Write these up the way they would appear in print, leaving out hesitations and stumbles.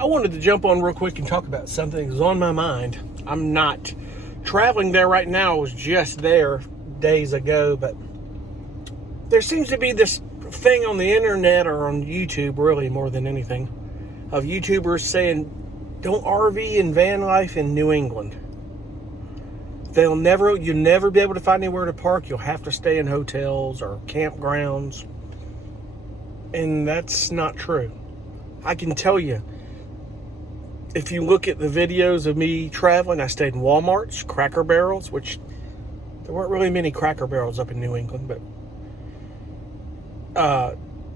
I wanted to jump on real quick and talk about something that's on my mind. I'm not traveling there right now. I was just there days ago, but there seems to be this thing on the internet or on YouTube, really more than anything, of YouTubers saying, don't RV and van life in New England. You'll never be able to find anywhere to park. You'll have to stay in hotels or campgrounds. And that's not true. I can tell you, if you look at the videos of me traveling, I stayed in Walmarts, Cracker Barrels, which there weren't really many Cracker Barrels up in New England, but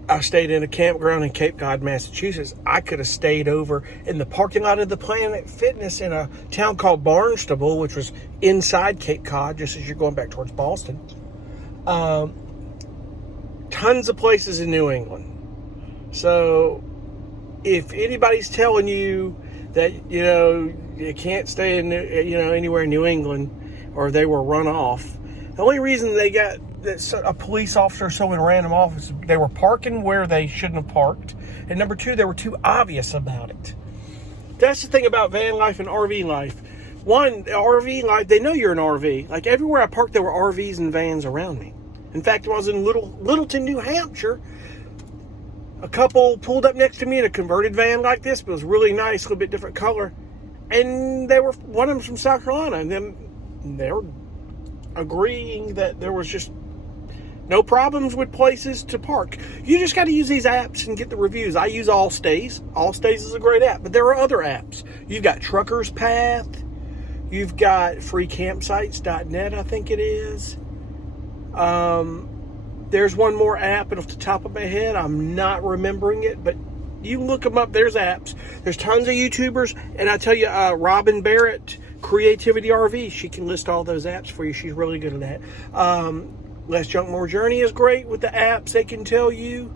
I stayed in a campground in Cape Cod, Massachusetts. I could have stayed over in the parking lot of the Planet Fitness in a town called Barnstable, which was inside Cape Cod, just as you're going back towards Boston. Tons of places in New England. So if anybody's telling you that, you can't stay in, anywhere in New England, or they were run off, the only reason they got a police officer or so in a random office, they were parking where they shouldn't have parked. And number two, they were too obvious about it. That's the thing about van life and RV life. One, RV life, they know you're an RV. Like everywhere I parked, there were RVs and vans around me. In fact, when I was in Littleton, New Hampshire, a couple pulled up next to me in a converted van like this, but it was really nice, a little bit different color. And one of them from South Carolina, and then they were agreeing that there was just no problems with places to park. You just got to use these apps and get the reviews. I use Allstays. Allstays is a great app, but there are other apps. You've got Trucker's Path. You've got freecampsites.net, I think it is. There's one more app, and off the top of my head, I'm not remembering it, but you look them up. There's apps. There's tons of YouTubers, and I tell you, Robin Barrett, Creativity RV, she can list all those apps for you. She's really good at that. Less Junk, More Journey is great with the apps. They can tell you.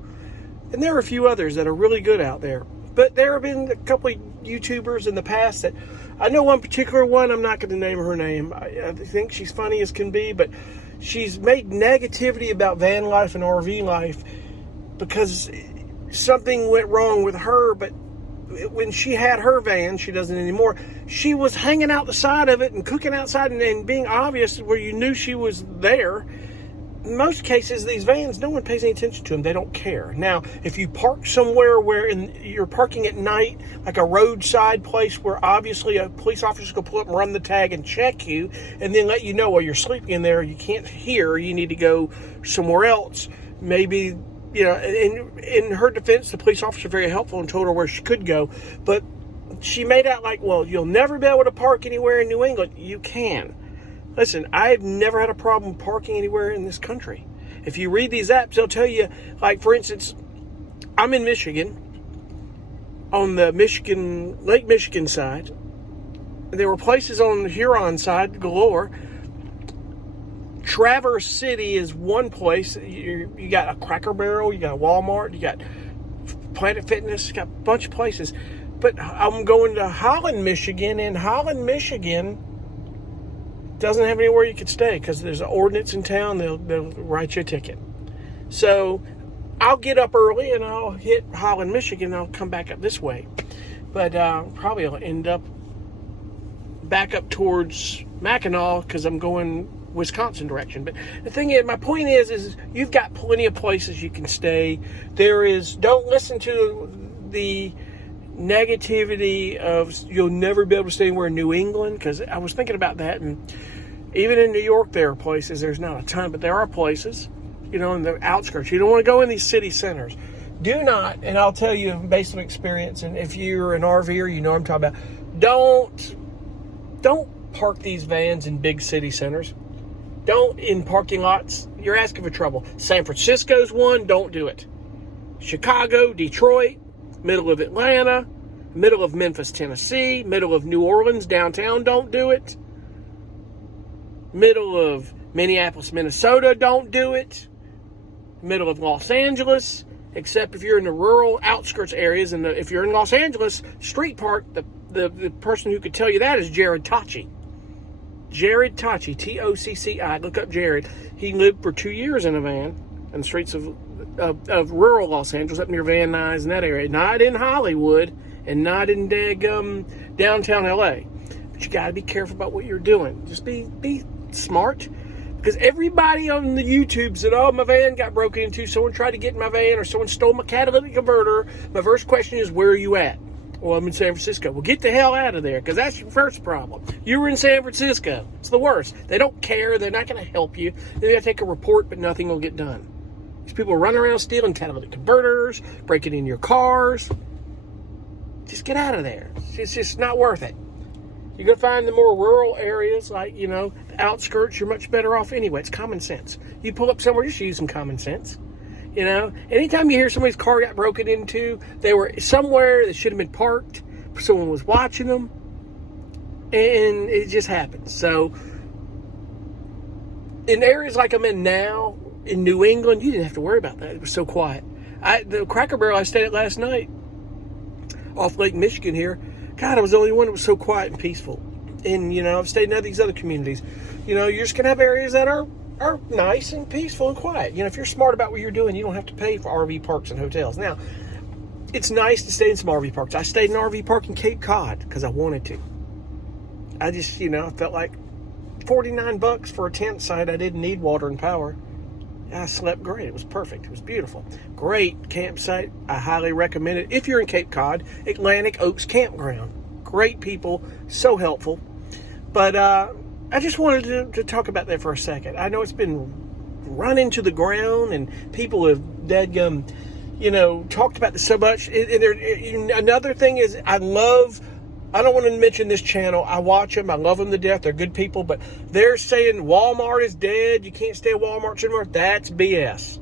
And there are a few others that are really good out there. But there have been a couple of YouTubers in the past that, I know one particular one, I'm not going to name her name. I think she's funny as can be, but she's made negativity about van life and RV life because something went wrong with her, but when she had her van, she doesn't anymore, she was hanging out the side of it and cooking outside and being obvious where you knew she was there. In most cases, these vans, no one pays any attention to them. They don't care. Now, if you park somewhere where you're parking at night, like a roadside place where obviously a police officer's going to pull up and run the tag and check you and then let you know while you're sleeping in there, you can't hear, you need to go somewhere else. Maybe, in her defense, the police officer was very helpful and told her where she could go. But she made out like, well, you'll never be able to park anywhere in New England. You can. Listen, I've never had a problem parking anywhere in this country. If you read these apps, they'll tell you, like, for instance, I'm in Michigan, on the Lake Michigan side. There were places on the Huron side galore. Traverse City is one place. You got a Cracker Barrel, you got a Walmart, you got Planet Fitness, you got a bunch of places. But I'm going to Holland, Michigan, and Holland, Michigan doesn't have anywhere you could stay because there's an ordinance in town. They'll write you a ticket. So I'll get up early and I'll hit Holland, Michigan, and I'll come back up this way. But probably I'll end up back up towards Mackinac because I'm going Wisconsin direction. But the thing is, my point is you've got plenty of places you can stay. Don't listen to the negativity of you'll never be able to stay anywhere in New England, because I was thinking about that, and even in New York there are places, there's not a ton, but there are places, in the outskirts. You don't want to go in these city centers. Do not, and I'll tell you based on experience, and if you're an RVer, you know what I'm talking about, don't park these vans in big city centers. Don't in parking lots. You're asking for trouble. San Francisco's one, don't do it. Chicago, Detroit, middle of Atlanta, middle of Memphis, Tennessee, middle of New Orleans, downtown, don't do it. Middle of Minneapolis, Minnesota, don't do it. Middle of Los Angeles, except if you're in the rural outskirts areas, and if you're in Los Angeles, street park, the person who could tell you that is Jared Tocci. Jared Tocci, Tocci. Look up Jared. He lived for 2 years in a van in the streets of rural Los Angeles, up near Van Nuys and that area. Not in Hollywood and not in downtown LA. But you got to be careful about what you're doing. Just be smart. Because everybody on the YouTube said, oh, my van got broken into, someone tried to get in my van, or someone stole my catalytic converter. My first question is, where are you at? Well, I'm in San Francisco. Well, get the hell out of there, because that's your first problem. You were in San Francisco. It's the worst. They don't care. They're not going to help you. They're going to take a report, but nothing will get done. These people are running around stealing catalytic converters, breaking in your cars. Just get out of there. It's just not worth it. You're going to find the more rural areas, like, the outskirts, you're much better off anyway. It's common sense. You pull up somewhere, just use some common sense. Anytime you hear somebody's car got broken into, they were somewhere that should have been parked, someone was watching them, and it just happens. So, in areas like I'm in now, in New England, you didn't have to worry about that. It was so quiet. The Cracker Barrel I stayed at last night, off Lake Michigan here, God, I was the only one that was so quiet and peaceful. And, I've stayed in all these other communities. You're just going to have areas that are nice and peaceful and quiet. If you're smart about what you're doing, you don't have to pay for RV parks and hotels. Now, it's nice to stay in some RV parks. I stayed in an RV park in Cape Cod because I wanted to. I just, I felt like $49 for a tent site. I didn't need water and power. I slept great. It was perfect. It was beautiful. Great campsite. I highly recommend it. If you're in Cape Cod, Atlantic Oaks Campground. Great people. So helpful. But I just wanted to talk about that for a second. I know it's been run into the ground, and people have dadgum, talked about this so much. Another thing is, I don't want to mention this channel. I watch them. I love them to death. They're good people. But they're saying Walmart is dead. You can't stay at Walmart anymore. That's BS.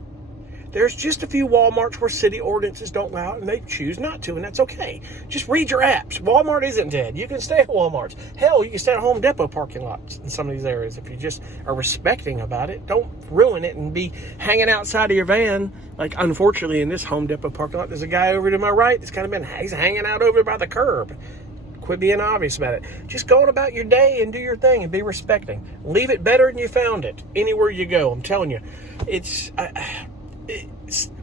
There's just a few Walmarts where city ordinances don't allow it, and they choose not to, and that's okay. Just read your apps. Walmart isn't dead. You can stay at Walmarts. Hell, you can stay at Home Depot parking lots in some of these areas if you just are respecting about it. Don't ruin it and be hanging outside of your van. Like, unfortunately, in this Home Depot parking lot, there's a guy over to my right that's he's hanging out over by the curb. Quit being obvious about it. Just go on about your day and do your thing and be respecting. Leave it better than you found it anywhere you go. I'm telling you.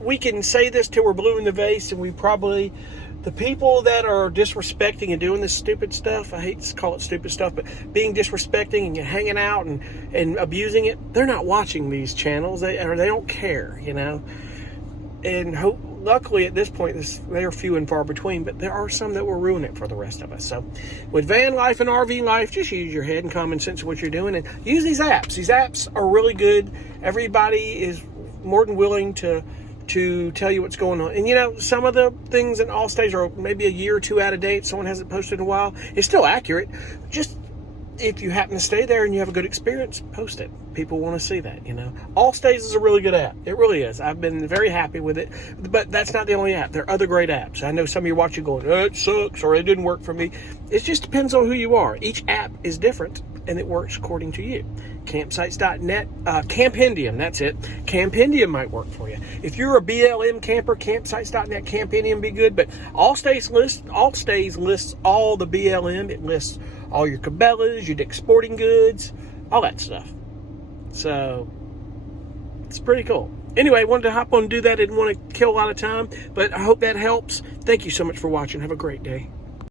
We can say this till we're blue in the face, and the people that are disrespecting and doing this stupid stuff, I hate to call it stupid stuff, but being disrespecting and hanging out and abusing it, they're not watching these channels. They don't care, And luckily at this point, they are few and far between, but there are some that will ruin it for the rest of us. So with van life and RV life, just use your head and common sense of what you're doing, and use these apps. These apps are really good. Everybody is more than willing to tell you what's going on. And some of the things in Allstays are maybe a year or two out of date. Someone hasn't posted in a while. It's still accurate. Just if you happen to stay there and you have a good experience, post it. People want to see that, Allstays is a really good app. It really is. I've been very happy with it. But that's not the only app. There are other great apps. I know some of you watching going, oh, it sucks, or it didn't work for me. It just depends on who you are. Each app is different, and it works according to you. Campsites.net, Campendium, that's it. Campendium might work for you. If you're a BLM camper, Campsites.net, Campendium be good, but Allstays lists all the BLM. It lists all your Cabela's, your Dick's Sporting Goods, all that stuff. So, it's pretty cool. Anyway, I wanted to hop on and do that. I didn't want to kill a lot of time, but I hope that helps. Thank you so much for watching. Have a great day.